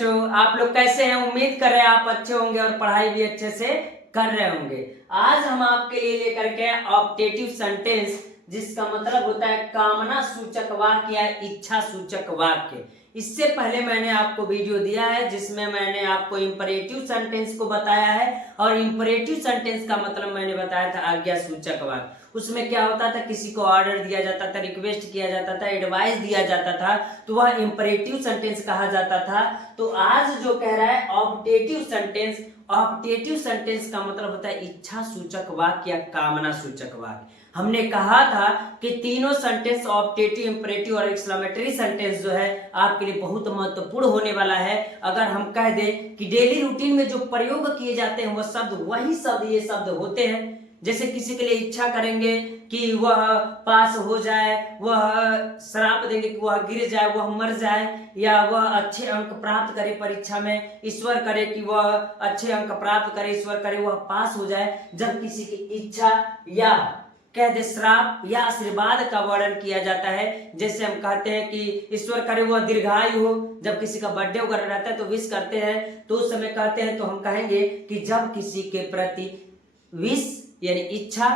बच्चों, आप लोग कैसे हैं? उम्मीद कर रहे हैं आप अच्छे होंगे और पढ़ाई भी अच्छे से कर रहे होंगे। आज हम आपके लिए लेकर के ऑप्टेटिव सेंटेंस, जिसका मतलब होता है कामना सूचक वाक्य या इच्छा सूचक वाक्य। इससे पहले मैंने आपको वीडियो दिया है जिसमें मैंने आपको इंपरेटिव सेंटेंस को बताया है, और इंपरेटिव सेंटेंस का मतलब मैंने बताया था आज्ञा सूचक वाक्य। उसमें क्या होता था, किसी को ऑर्डर दिया जाता था, रिक्वेस्ट किया जाता था, एडवाइस दिया जाता था, तो वह इंपरेटिव सेंटेंस कहा जाता था। तो आज जो कह रहा है ऑप्टेटिव सेंटेंस, ऑप्टेटिव सेंटेंस का मतलब होता है इच्छा सूचक वाक्य या कामना सूचक वाक्य। हमने कहा था कि तीनों सेंटेंस ऑप्टेटिव, इंपरेटिव और एक्सक्लेमेटरी सेंटेंस जो है आपके लिए बहुत महत्वपूर्ण होने वाला है। अगर हम कह दें कि डेली रूटीन में जो प्रयोग किए जाते हैं वह शब्द वही शब्द ये शब्द होते हैं। जैसे किसी के लिए इच्छा करेंगे कि वह पास हो जाए, वह श्राप देंगे कि वह गिर जाए, वह मर जाए, या वह अच्छे अंक प्राप्त करे परीक्षा में, ईश्वर करे कि वह अच्छे अंक प्राप्त करे, ईश्वर करे वह पास हो जाए। जब किसी की इच्छा या कह दे श्राप या आशीर्वाद का वर्णन किया जाता है, जैसे हम कहते हैं कि ईश्वर करे वह दीर्घायु हो। जब किसी का बर्थडे वगैरह रहता है तो विश करते हैं, तो उस समय कहते हैं, तो हम कहेंगे कि जब किसी के प्रति विश यानी इच्छा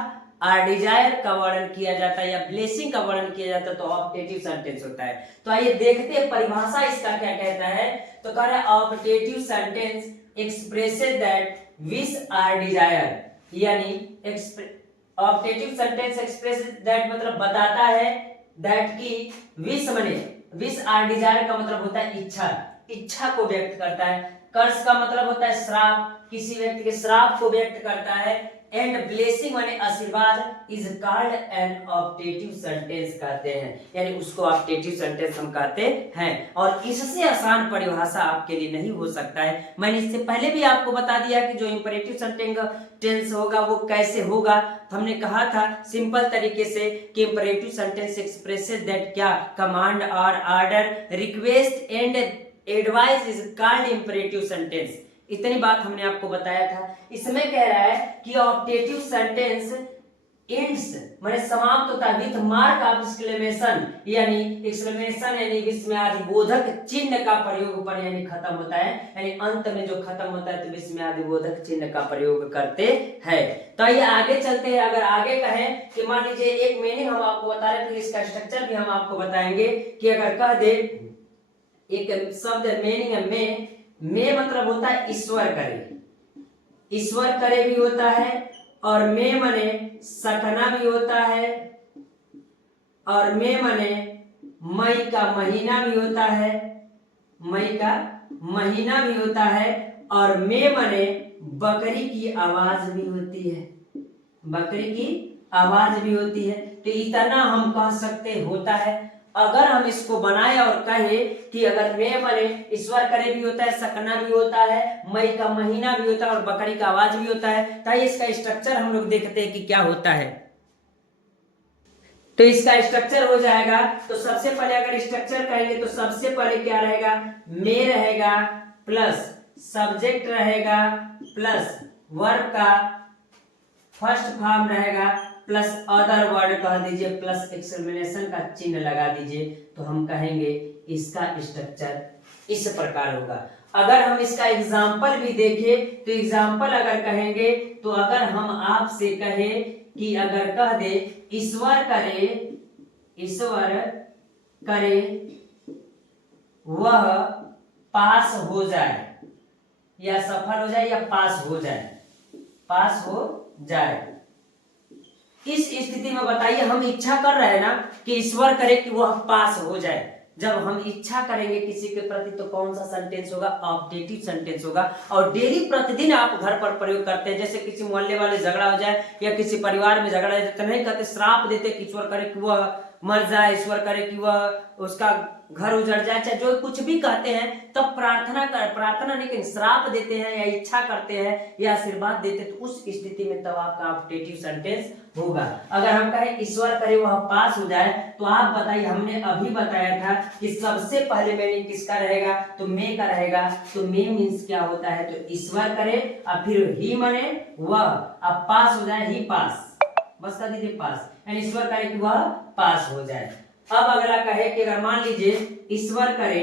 और डिजायर का वर्णन किया जाता है या ब्लेसिंग का वर्णन किया जाता है तो ऑप्टेटिव सेंटेंस होता है। तो आइए देखते हैं परिभाषा इसका क्या कहता है। तो कह रहा है optative sentence expresses that wish और डिजायर, यानी ऑप्टेटिव सेंटेंस एक्सप्रेसेस दैट मतलब बताता है, दैट की विश मने विश और डिजायर का मतलब होता है इच्छा, इच्छा को व्यक्त करता है। कर्स का मतलब होता है श्राप, किसी व्यक्ति के श्राप को व्यक्त करता है। एंड ब्लेसिंग माने आशीर्वाद is called an optative sentence कहते हैं, यानी उसको ऑप्टेटिव सेंटेंस हम कहते हैं। और इससे आसान परिभाषा आपके लिए नहीं हो सकता है। मैंने इससे पहले भी आपको बता दिया कि जो इंपरेटिव सेंटेंस होगा वो कैसे होगा। तो हमने कहा था सिंपल तरीके से कि इंपरेटिव सेंटेंस एक्सप्रेसेस दैट क्या कमांड और order, request and advice is called imperative sentence. इतनी बात हमने आपको बताया था। इसमें कह रहा है कि ऑप्टेटिव सेंटेंस एंड्स माने समाप्त होता है विथ मार्क ऑफ एक्सक्लेमेशन, यानी एक्सक्लेमेशन यानी विस्मयादिबोधक चिन्ह का प्रयोग पर यानी खत्म होता है, यानी अंत में जो खत्म होता है तो विस्मयादिबोधक चिन्ह का प्रयोग करते हैं। तो ये आगे चलते हैं। अगर आगे कहें कि मान लीजिए एक मीनिंग हम आपको बता रहे थे, इसका स्ट्रक्चर भी हम आपको बताएंगे कि अगर कह दे एक शब्द मीनिंग है में मतलब होता है ईश्वर करे, ईश्वर करे भी होता है, और में मने सकना भी होता है, और में मने मई का महीना भी होता है, मई का महीना भी होता है, और में मने बकरी की आवाज भी होती है, बकरी की आवाज भी होती है। तो इतना हम कह सकते होता है। अगर हम इसको बनाए और कहे कि अगर में मने ईश्वर करे भी होता है, सकना भी होता है, मई का महीना भी होता है और बकरी का आवाज भी होता है, तो इसका स्ट्रक्चर हम लोग देखते हैं कि क्या होता है। तो इसका स्ट्रक्चर हो जाएगा, तो सबसे पहले अगर स्ट्रक्चर कहेंगे तो सबसे पहले क्या रहेगा, में रहेगा प्लस सब्जेक्ट रहेगा प्लस वर्ब का फर्स्ट फॉर्म रहेगा प्लस अदर वर्ड कह दीजिए प्लस एक्सक्लेमेशन का चिन्ह लगा दीजिए। तो हम कहेंगे इसका स्ट्रक्चर इस प्रकार होगा। अगर हम इसका एग्जाम्पल भी देखें तो एग्जाम्पल अगर कहेंगे तो अगर हम आपसे कहें कि अगर कह दे ईश्वर करे, ईश्वर करे वह पास हो जाए, या सफल हो जाए या पास हो जाए, पास हो जाए। इस स्थिति में बताइए हम इच्छा कर रहे हैं ना कि ईश्वर करे कि वह पास हो जाए। जब हम इच्छा करेंगे किसी के प्रति तो कौन सा सेंटेंस होगा, ऑप्टेटिव सेंटेंस होगा। और डेली प्रतिदिन आप घर पर प्रयोग करते हैं। जैसे किसी मोहल्ले वाले झगड़ा हो जाए या किसी परिवार में झगड़ा हो जाए तो नहीं कहते श्राप देते कि ईश्वर करे कि वह मर जाए, ईश्वर करे कि वह उसका घर उजड़ जाए, चाहे जो कुछ भी कहते हैं तब प्रार्थना नहीं, श्राप देते हैं या इच्छा करते हैं या आशीर्वाद देते हैं, तो उस स्थिति में तब आपका ऑप्टेटिव सेंटेंस होगा। अगर हम कहें ईश्वर करे वह पास हो जाए तो आप बताइए, हमने अभी बताया था कि सबसे पहले मीनिंग किसका रहेगा, तो मे का रहेगा। तो मे मीन्स क्या होता है, तो ईश्वर करे और फिर ही मने वह, अब पास हो जाए, ही पास, बस कर दीजिए पास, यानी ईश्वर करे कि वह पास हो जाए। अब अगला कहे कि अगर मान लीजिए ईश्वर करे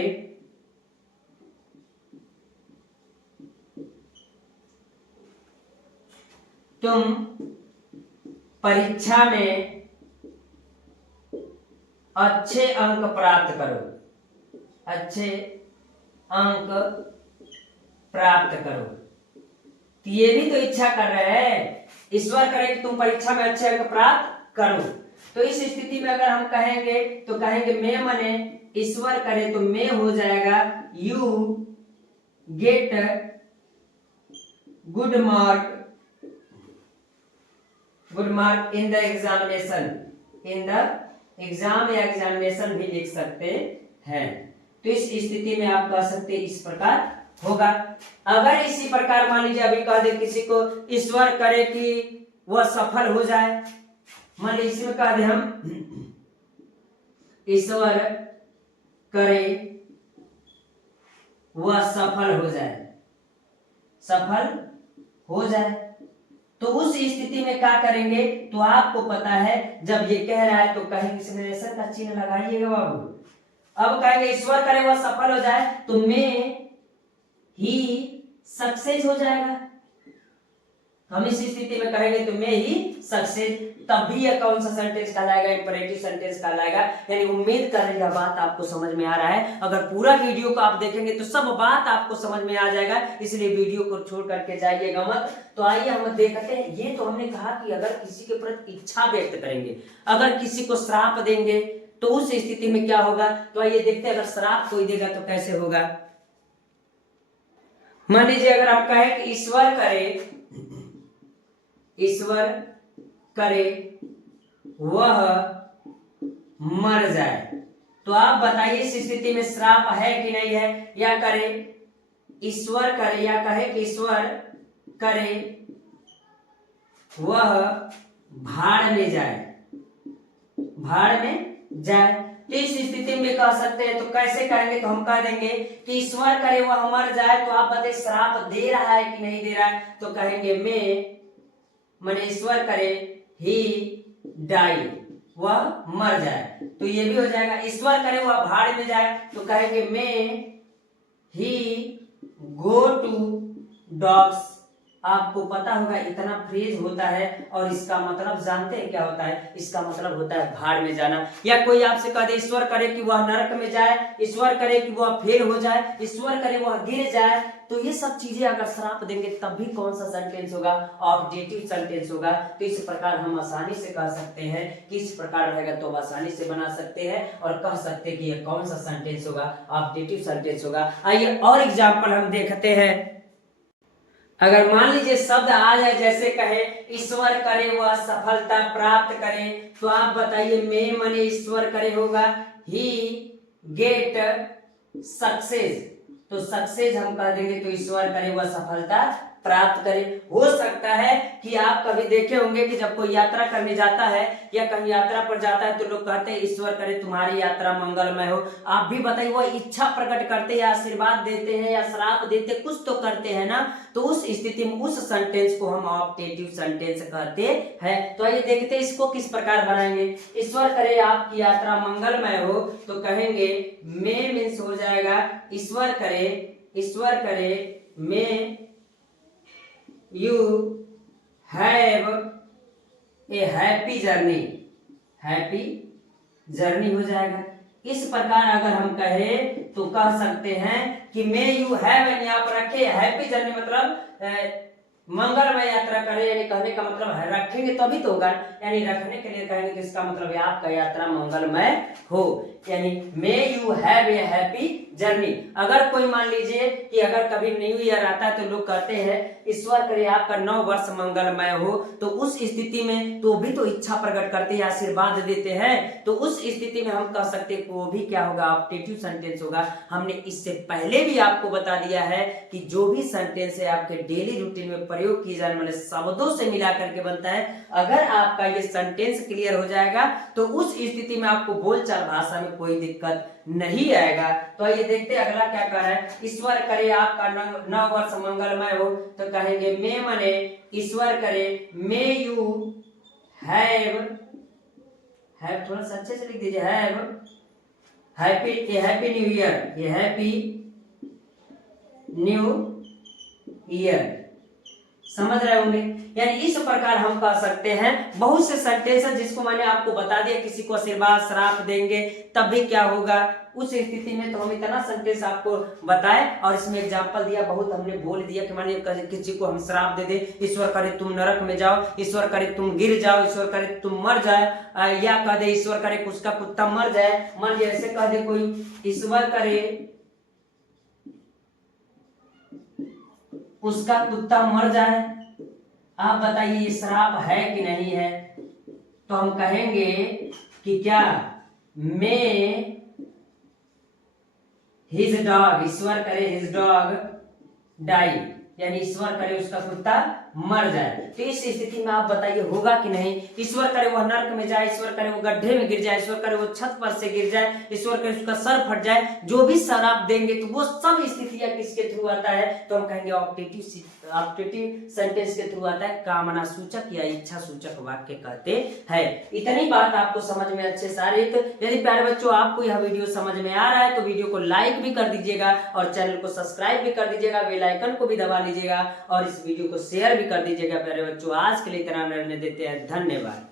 तुम परीक्षा में अच्छे अंक प्राप्त करो, अच्छे अंक प्राप्त करो। तो ये भी तो इच्छा कर रहे हैं, ईश्वर करे कि तुम परीक्षा में अच्छे अंक प्राप्त करो। तो इस स्थिति में अगर हम कहेंगे तो कहेंगे मैं मने ईश्वर करे तो मैं हो जाएगा you get good mark in the examination, in the exam या एग्जामिनेशन भी लिख सकते हैं। तो इस स्थिति में आप कह सकते हैं इस प्रकार होगा। अगर इसी प्रकार मान लीजिए अभी कह दे किसी को ईश्वर करे कि वह सफल हो जाए, मान लीजिए इसमें कह दे हम ईश्वर करे वह सफल हो जाए, सफल हो जाए। तो उस स्थिति में क्या करेंगे, तो आपको पता है जब ये कह रहा है तो कहेंगे एक्सक्लेमेशन का चिन्ह लगाइएगा बाबू। अब कहेंगे ईश्वर करे वह सफल हो जाए तो मैं ही सक्सेस हो जाएगा। हम इस स्थिति में कहेंगे तो मैं ही सक्सेस, तब भी यह कौन सा सेंटेंस कहलाएगा, इंपरेटिव सेंटेंस कहलाएगा। यानी उम्मीद कर रही है बात आपको समझ में आ रहा है। अगर पूरा वीडियो को आप देखेंगे तो सब बात आपको समझ में आ जाएगा, इसलिए वीडियो को छोड़ करके जाइएगा मत। तो आइए हम देखते हैं। ये तो हमने कहा कि अगर किसी के प्रति इच्छा व्यक्त करेंगे, अगर किसी को श्राप देंगे तो उस स्थिति में क्या होगा। तो आइए देखते हैं अगर श्राप कोई देगा तो कैसे होगा। मान लीजिए अगर आप कहें कि ईश्वर करे वह मर जाए, तो आप बताइए इस स्थिति में श्राप है कि नहीं है। या करे ईश्वर करे, या कहे कि ईश्वर करे वह भाड़ में जाए, भाड़ में जाए। तो इस स्थिति में कह सकते हैं, तो कैसे कहेंगे, तो हम कह देंगे कि ईश्वर करे वह मर जाए। तो आप बताइए श्राप दे रहा है कि नहीं दे रहा है। तो कहेंगे मैंने ईश्वर करे ही डाई, वह मर जाए। तो ये भी हो जाएगा। ईश्वर करे वह भाड़ में जाए तो कहेंगे मैं ही गो टू डॉग्स। आपको पता होगा इतना फ्रेज होता है और इसका मतलब जानते हैं क्या होता है, इसका मतलब होता है भाड़ में जाना। या कोई आपसे कह दे ईश्वर करे कि वह नरक में जाए, ईश्वर करे कि वह फेल हो जाए, ईश्वर करे वह गिर जाए। तो ये सब चीजें अगर श्राप देंगे तब भी कौन सा सेंटेंस होगा, ऑब्जेक्टिव सेंटेंस होगा। तो इस प्रकार हम आसानी से कह सकते हैं कि इस प्रकार रहेगा तो आसानी से बना सकते हैं और कह सकते हैं कि ये कौन सा सेंटेंस होगा, ऑब्जेक्टिव सेंटेंस होगा। आइए और एग्जाम्पल हम देखते हैं। अगर मान लीजिए शब्द आ जाए, जैसे कहे ईश्वर करे वह सफलता प्राप्त करे, तो आप बताइए मैं मने ईश्वर करे होगा ही गेट सक्सेस। तो सक्सेस हम कह देंगे तो ईश्वर करे वह सफलता प्राप्त करे। हो सकता है कि आप कभी देखे होंगे कि जब कोई यात्रा करने जाता है या कहीं यात्रा पर जाता है तो लोग कहते हैं ईश्वर करे तुम्हारी यात्रा मंगलमय हो। आप भी बताइए वह इच्छा प्रकट करते या आशीर्वाद देते हैं या श्राप देते, कुछ तो करते हैं ना। तो उस स्थिति में उस सेंटेंस को हम ऑप्टेटिव सेंटेंस कहते हैं। तो आइए देखते हैं इसको किस प्रकार बनाएंगे। ईश्वर करे आपकी यात्रा मंगलमय हो तो कहेंगे मैं मीन्स हो जाएगा ईश्वर करे मैं you have a happy journey हो जाएगा। इस प्रकार अगर हम कहें तो कह सकते हैं कि may you have, यानी आप रखे हैप्पी जर्नी मतलब मंगलमय यात्रा करें, यानी कहने का मतलब है रखेंगे तभी तो होगा, यानी रखने के लिए कहेंगे तो इसका मतलब है आपका यात्रा मंगलमय हो, यानी may you have a happy journey. अगर कोई मान लीजिए कि अगर कभी न्यू ईयर आता है तो लोग कहते हैं ईश्वर करे आपका 9 वर्ष मंगलमय हो, तो उस स्थिति में तो भी तो इच्छा प्रकट करते हैं, आशीर्वाद देते हैं। तो उस स्थिति में हम कह सकते हैं वो भी क्या होगा, ऑप्टेटिव सेंटेंस होगा। हमने इससे पहले भी आपको बता दिया है कि जो भी सेंटेंस है आपके डेली रूटीन में प्रयोग किए जाने वाले शब्दों से मिला करके बनता है। अगर आपका ये सेंटेंस क्लियर हो जाएगा तो उस स्थिति में आपको बोलचाल भाषा में कोई दिक्कत नहीं आएगा। तो ये देखते हैं अगला क्या कह रहा है। ईश्वर करे आपका 9 वर्ष मंगलमय हो तो कहेंगे मैं मने ईश्वर करे मे यू हैव थोड़ा सा अच्छे से लिख दीजिए, हैप्पी न्यू ईयर, ये हैप्पी न्यू ईयर। समझ रहे होंगे। यानी इस प्रकार हम कह सकते हैं बहुत से सेंटेंस है जिसको मैंने आपको बता दिया, किसी को आशीर्वाद श्राप देंगे तब भी क्या होगा, उस स्थिति में तो हम इतना सेंटेंस आपको बताए और इसमें एग्जांपल दिया, बहुत हमने बोल दिया कि मानिए किसी को हम श्राप दे दे, ईश्वर करे तुम नरक में जाओ, ईश्वर करे तुम गिर जाओ, ईश्वर करे तुम मर जाए, या कह दे ईश्वर करे उसका कुत्ता मर जाए, मान लीजिए ऐसे कह दे कोई, ईश्वर करे उसका कुत्ता मर जाए, आप बताइए ये श्राप है कि नहीं है। तो हम कहेंगे कि क्या मैं हिज डॉग, ईश्वर करे हिज डॉग डाई, यानी ईश्वर करे उसका कुत्ता मर जाए। तो इस स्थिति में आप बताइए होगा कि नहीं, ईश्वर करे वह नरक में जाए, ईश्वर करे वो गड्ढे में गिर जाए, ईश्वर करे वो छत पर से गिर जाए, ईश्वर करे उसका सर फट जाए, जो भी श्राप देंगे तो वो सब स्थितियां किसके थ्रू आता है, तो हम कहेंगे ऑप्टेटिव सेंटेंस के थ्रू आता है, कामना सूचक या इच्छा सूचक वाक्य कहते हैं। इतनी बात आपको समझ में अच्छे से आ रही है। तो यदि प्यारे बच्चों आपको यह वीडियो समझ में आ रहा है तो वीडियो को लाइक भी कर दीजिएगा और चैनल को सब्सक्राइब भी कर दीजिएगा, बेल आइकन को भी दबा लीजिएगा और इस वीडियो को शेयर भी कर दीजिएगा। प्यारे बच्चों आज के लिए इतना रहने देते हैं, धन्यवाद।